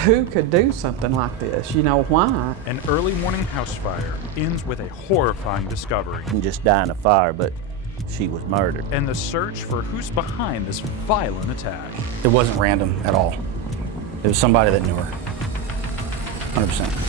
who could do something like this? You know, why? An early morning house fire ends with a horrifying discovery. Didn't just die in a fire, but she was murdered. And the search for who's behind this violent attack. It wasn't random at all. It was somebody that knew her. 100%.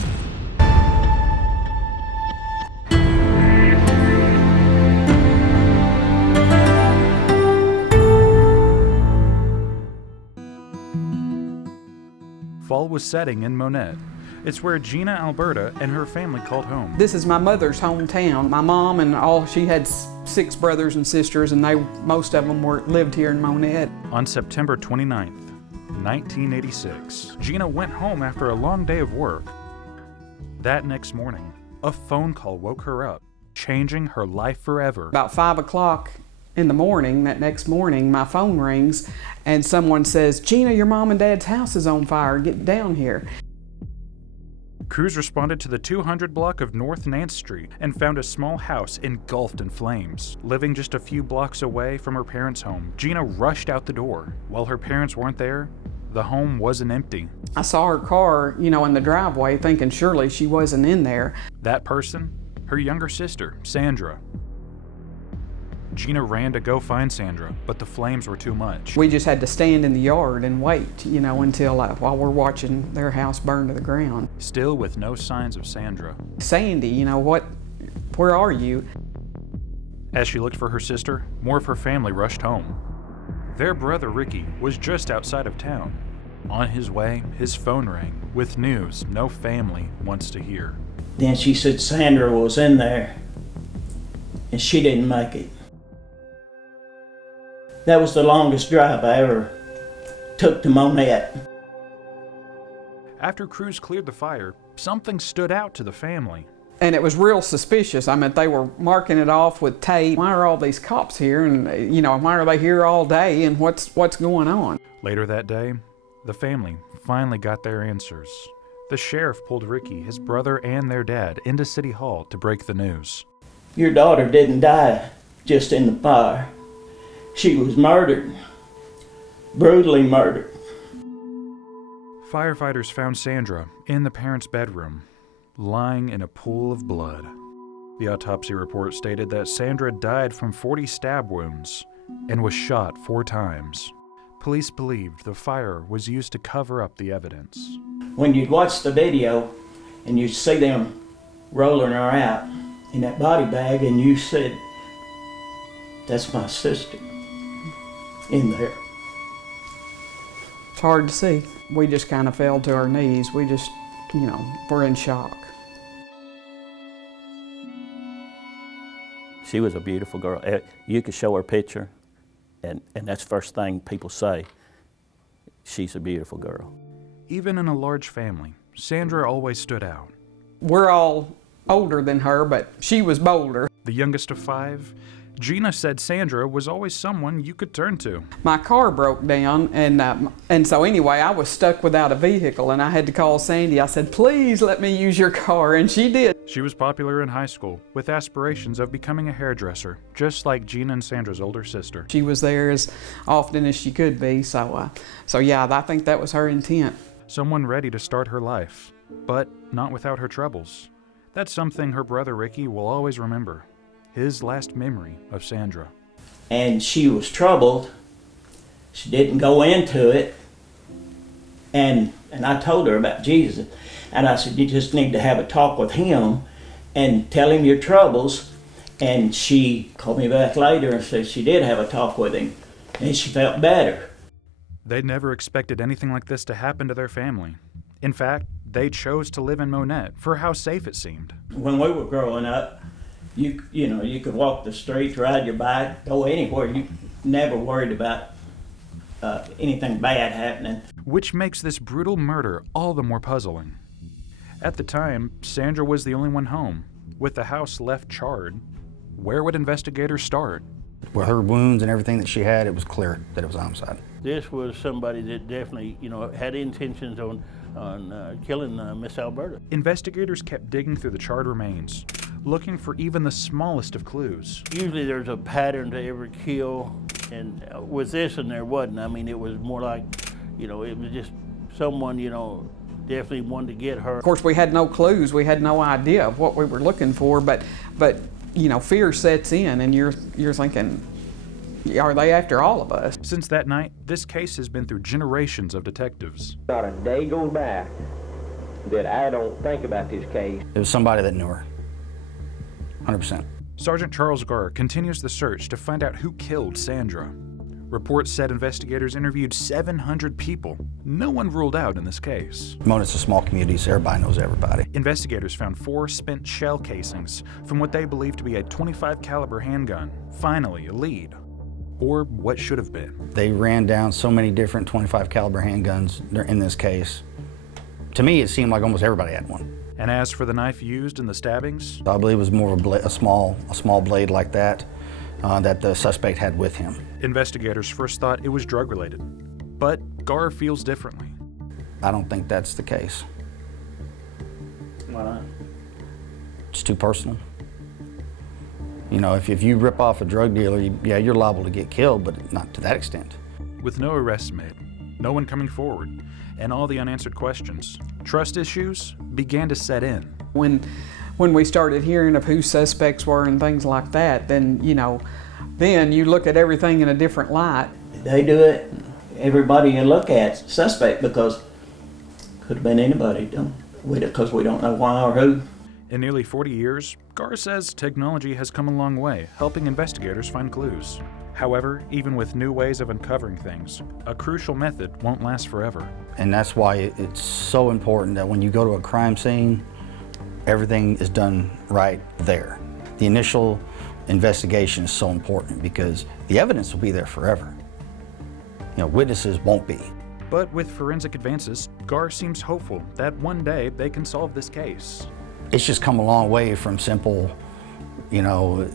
Fall was setting in Monette. It's where Gina Alberda and her family called home. This is my mother's hometown. My mom and she had 6 brothers and sisters, and most of them lived here in Monette. On September 29th, 1986, Gina went home after a long day of work. That next morning, a phone call woke her up, changing her life forever. About 5 o'clock in the morning, that next morning, my phone rings and someone says, "Gina, your mom and dad's house is on fire. Get down here." Crews responded to the 200 block of North Nance Street and found a small house engulfed in flames. Living just a few blocks away from her parents' home, Gina rushed out the door. While her parents weren't there, the home wasn't empty. I saw her car, in the driveway, thinking surely she wasn't in there. That person? Her younger sister, Sandra. Gina ran to go find Sandra, but the flames were too much. We just had to stand in the yard and wait, until while we're watching their house burn to the ground. Still with no signs of Sandra. "Sandy, where are you?" As she looked for her sister, more of her family rushed home. Their brother Ricky was just outside of town. On his way, his phone rang with news no family wants to hear. Then she said Sandra was in there, and she didn't make it. That was the longest drive I ever took to Monette. After crews cleared the fire, something stood out to the family. And it was real suspicious. They were marking it off with tape. Why are all these cops here? And, why are they here all day? And what's going on? Later that day, the family finally got their answers. The sheriff pulled Ricky, his brother, and their dad into City Hall to break the news. Your daughter didn't die just in the fire. She was murdered, brutally murdered. Firefighters found Sandra in the parents' bedroom, lying in a pool of blood. The autopsy report stated that Sandra died from 40 stab wounds and was shot 4 times. Police believed the fire was used to cover up the evidence. When you'd watch the video and you'd see them rolling her out in that body bag, and you said, "That's my sister in there." It's hard to see. We just kind of fell to our knees. We just, we're in shock. She was a beautiful girl. You could show her picture, and that's the first thing people say. She's a beautiful girl. Even in a large family, Sandra always stood out. We're all older than her, but she was bolder. The youngest of 5, Gina said Sandra was always someone you could turn to. My car broke down, and so anyway, I was stuck without a vehicle, and I had to call Sandy. I said, "Please let me use your car," and she did. She was popular in high school, with aspirations of becoming a hairdresser, just like Gina and Sandra's older sister. She was there as often as she could be, so yeah, I think that was her intent. Someone ready to start her life, but not without her troubles. That's something her brother Ricky will always remember. His last memory of Sandra. And she was troubled. She didn't go into it. And I told her about Jesus. And I said, "You just need to have a talk with him and tell him your troubles." And she called me back later and said she did have a talk with him, and she felt better. They never expected anything like this to happen to their family. In fact, they chose to live in Monette for how safe it seemed. When we were growing up, you could walk the streets, ride your bike, go anywhere. You never worried about anything bad happening. Which makes this brutal murder all the more puzzling. At the time, Sandra was the only one home. With the house left charred, where would investigators start? With her wounds and everything that she had, it was clear that it was a homicide. This was somebody that definitely, had intentions on killing Miss Alberda. Investigators kept digging through the charred remains, looking for even the smallest of clues. Usually there's a pattern to every kill, and with this one there wasn't. It was more like, it was just someone, definitely wanted to get her. Of course, we had no clues. We had no idea of what we were looking for, but you know, fear sets in, and you're thinking, are they after all of us? Since that night, this case has been through generations of detectives. Not a day goes by that I don't think about this case. It was somebody that knew her. 100%. Sergeant Charles Garr continues the search to find out who killed Sandra. Reports said investigators interviewed 700 people. No one ruled out in this case. Mona's a small community, so everybody knows everybody. Investigators found 4 spent shell casings from what they believe to be a .25 caliber handgun. Finally, a lead. Or what should have been. They ran down so many different .25 caliber handguns in this case. To me, it seemed like almost everybody had one. And as for the knife used in the stabbings? I believe it was more of a small blade like that that the suspect had with him. Investigators first thought it was drug-related, but Garr feels differently. I don't think that's the case. Why not? It's too personal. You know, if you rip off a drug dealer, yeah, you're liable to get killed, but not to that extent. With no arrests made, no one coming forward, and all the unanswered questions, trust issues began to set in. When we started hearing of who suspects were and things like that, then, you know, then you look at everything in a different light. They do it, everybody you look at suspect, because could have been anybody, because we don't know why or who. In nearly 40 years, Garr says technology has come a long way, helping investigators find clues. However, even with new ways of uncovering things, a crucial method won't last forever. And that's why it's so important that when you go to a crime scene, everything is done right there. The initial investigation is so important because the evidence will be there forever. You know, witnesses won't be. But with forensic advances, Garr seems hopeful that one day they can solve this case. It's just come a long way from simple, you know,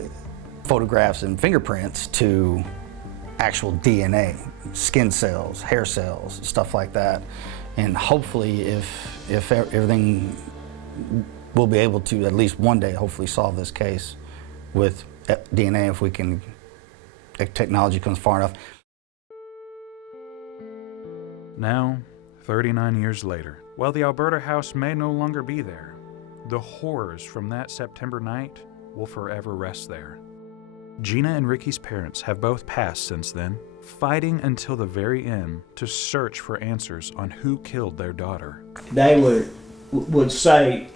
photographs and fingerprints to actual DNA, skin cells, hair cells, stuff like that. And hopefully if everything, we'll be able to at least one day hopefully solve this case with DNA if technology comes far enough. Now, 39 years later, while the Alberta house may no longer be there, the horrors from that September night will forever rest there. Gina and Ricky's parents have both passed since then, fighting until the very end to search for answers on who killed their daughter. They would say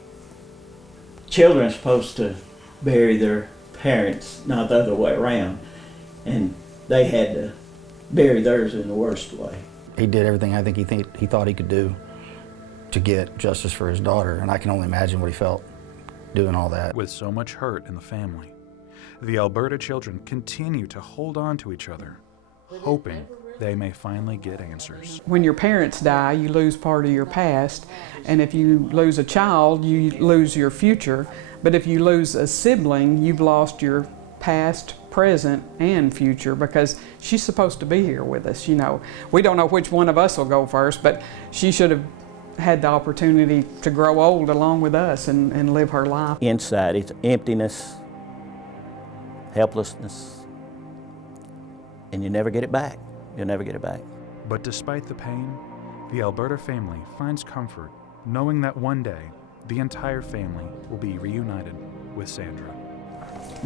children are supposed to bury their parents, not the other way around, and they had to bury theirs in the worst way. He did everything I think he thought he could do to get justice for his daughter, and I can only imagine what he felt doing all that. With so much hurt in the family, the Alberta children continue to hold on to each other, hoping they may finally get answers. When your parents die, you lose part of your past, and if you lose a child, you lose your future. But if you lose a sibling, you've lost your past, present, and future, because she's supposed to be here with us. You know, we don't know which one of us will go first, but she should have had the opportunity to grow old along with us and live her life. Inside, it's emptiness, helplessness, and you never get it back. You'll never get it back. But despite the pain, the Alberta family finds comfort knowing that one day the entire family will be reunited with Sandra.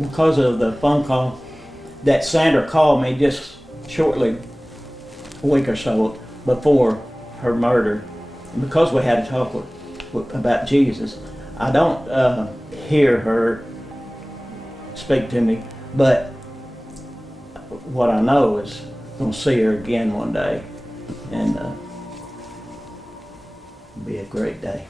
Because of the phone call that Sandra called me just shortly, a week or so before her murder, and because we had a talk about Jesus, I don't hear her speak to me, but what I know is I'm going to see her again one day, and it'll be a great day.